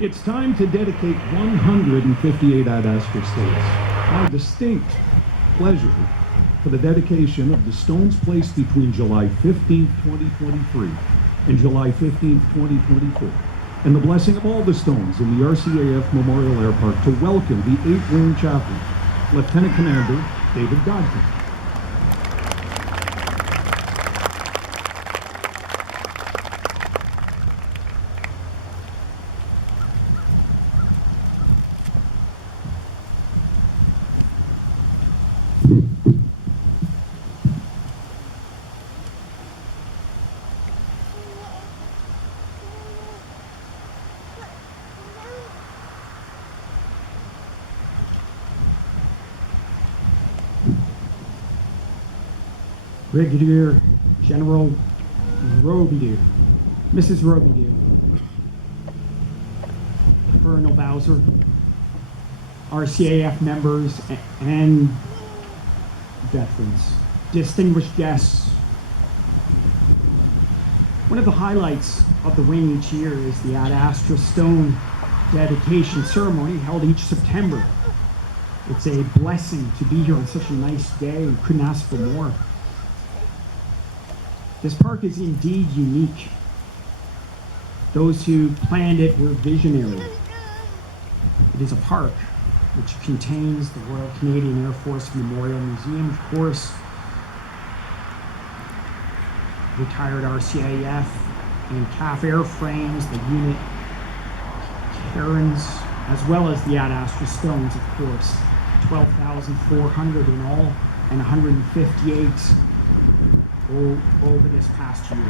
It's time to dedicate 158 Ad Astra Stones. My distinct pleasure for the dedication of the stones placed between July 15th, 2023 and July 15th, 2024, and the blessing of all the stones in the RCAF Memorial Airpark to welcome the 8th Wing Chaplain, Lieutenant Commander David Godfrey. Brigadier General Robedier, Mrs. Robedier, Colonel Bowser, RCAF members and veterans, distinguished guests. One of the highlights of the wing each year is the Ad Astra Stone dedication ceremony held each September. It's a blessing to be here on such a nice day. We couldn't ask for more. This park is indeed unique. Those who planned it were visionary. It is a park which contains the Royal Canadian Air Force Memorial Museum, of course, retired RCAF and CAF airframes, the unit cairns, as well as the Ad Astra Stones, of course, 12,400 in all, and 158 over this past year.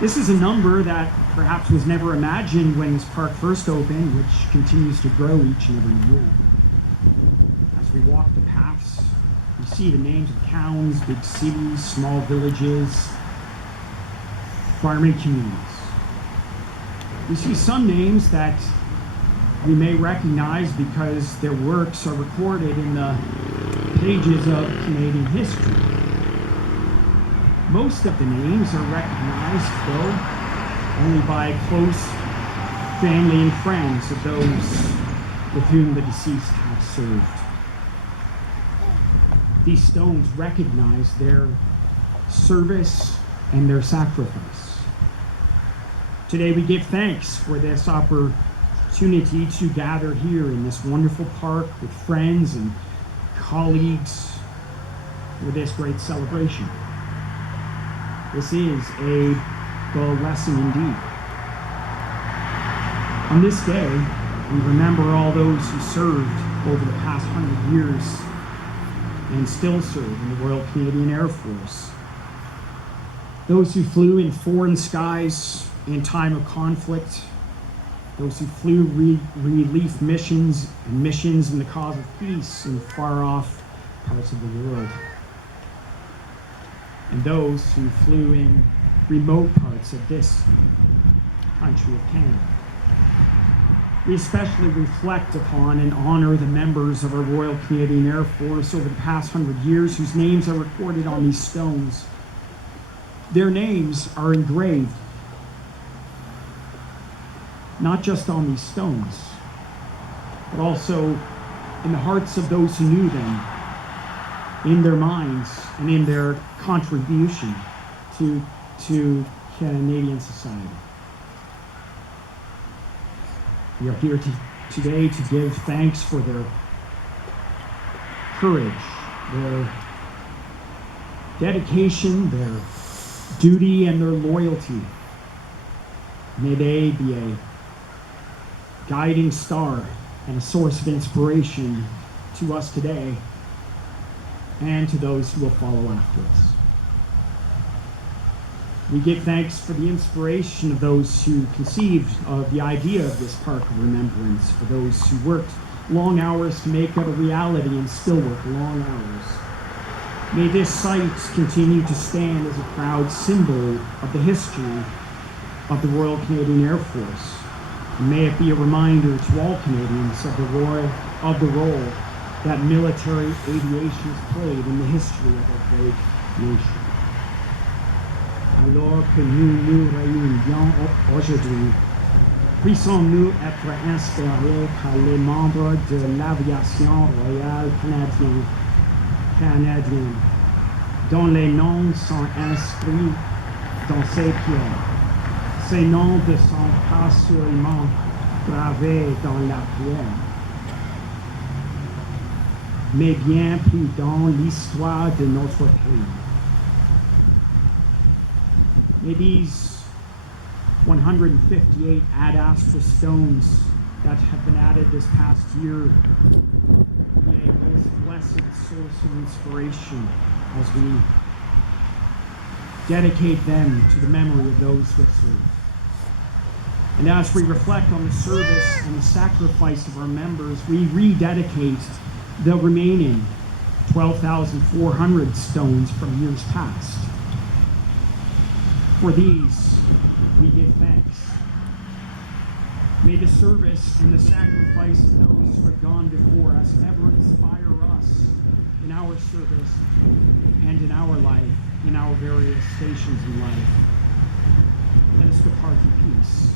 This is a number that perhaps was never imagined when this park first opened, which continues to grow each and every year. As we walk the paths, we see the names of towns, big cities, small villages, farming communities. We see some names that we may recognize because their works are recorded in the pages of Canadian history. Most of the names are recognized, though, only by close family and friends of those with whom the deceased have served. These stones recognize their service and their sacrifice. Today we give thanks for this opportunity to gather here in this wonderful park with friends and colleagues for this great celebration. This is a blessing indeed. On this day, we remember all those who served over the past 100 years and still serve in the Royal Canadian Air Force. Those who flew in foreign skies in time of conflict, those who flew relief missions and missions in the cause of peace in far-off parts of the world, and those who flew in remote parts of this country of Canada. We especially reflect upon and honor the members of our Royal Canadian Air Force over the past 100 years whose names are recorded on these stones. Their names are engraved not just on these stones, but also in the hearts of those who knew them, in their minds, and in their contribution to Canadian society. We are here today to give thanks for their courage, their dedication, their duty, and their loyalty. May they be a guiding star and a source of inspiration to us today and to those who will follow after us. We give thanks for the inspiration of those who conceived of the idea of this park of remembrance, for those who worked long hours to make it a reality and still work long hours. May this site continue to stand as a proud symbol of the history of the Royal Canadian Air Force. And may it be a reminder to all Canadians of the role that military aviation has played in the history of our great nation. Alors que nous nous réunions aujourd'hui Puissions-nous être inspirés par les membres de l'aviation royale canadienne, dont les noms sont inscrits dans ces pierres. Ces noms ne sont pas seulement gravés dans la pierre, mais bien plus dans l'histoire de notre pays. May these 158 Ad Astra stones that have been added this past year be a most blessed source of inspiration as we dedicate them to the memory of those who have served. And as we reflect on the service and the sacrifice of our members, we rededicate the remaining 12,400 stones from years past. For these, we give thanks. May the service and the sacrifice of those who have gone before us ever inspire us in our service and in our life, in our various stations in life. Let us depart in peace.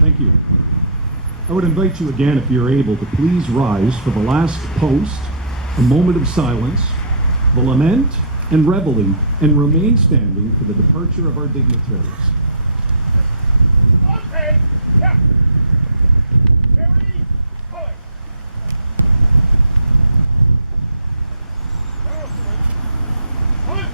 Thank you. I would invite you again, if you're able, to please rise for the last post, a moment of silence, the lament and reveille, and remain standing for the departure of our dignitaries. Okay, yeah. Ready, point. Point.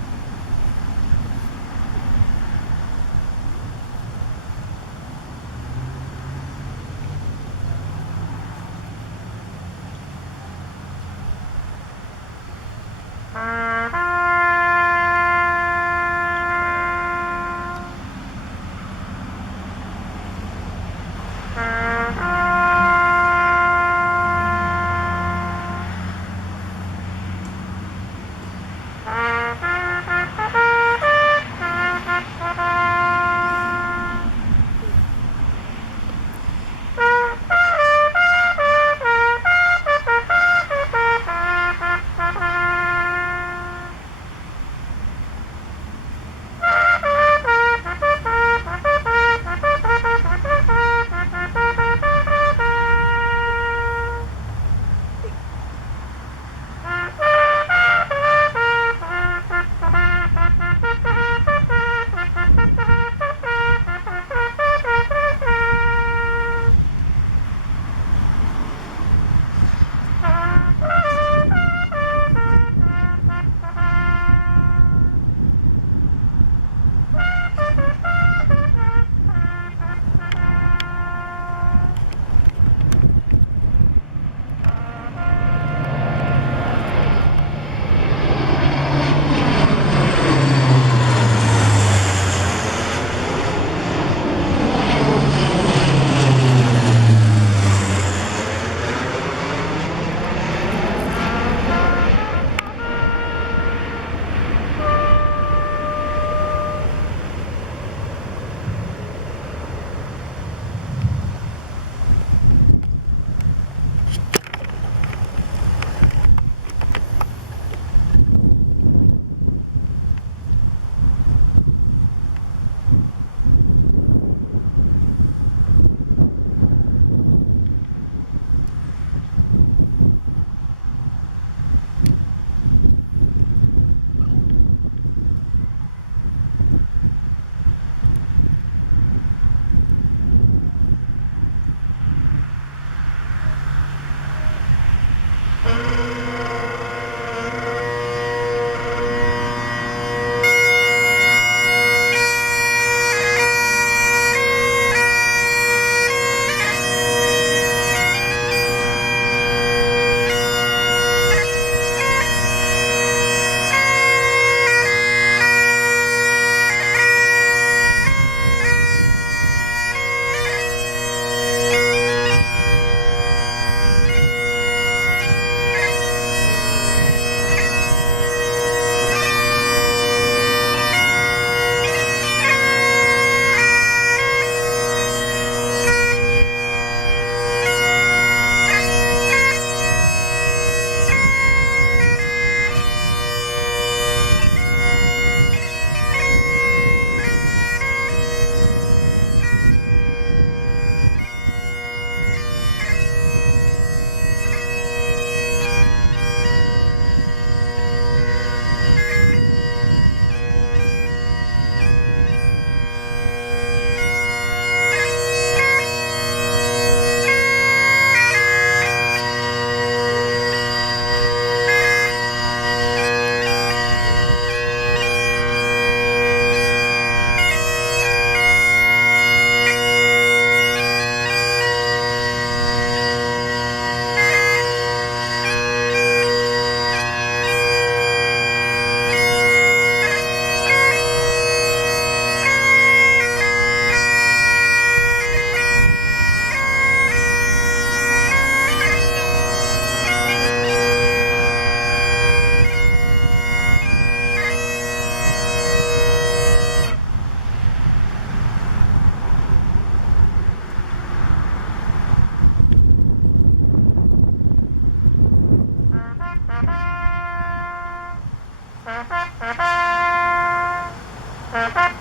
Ready,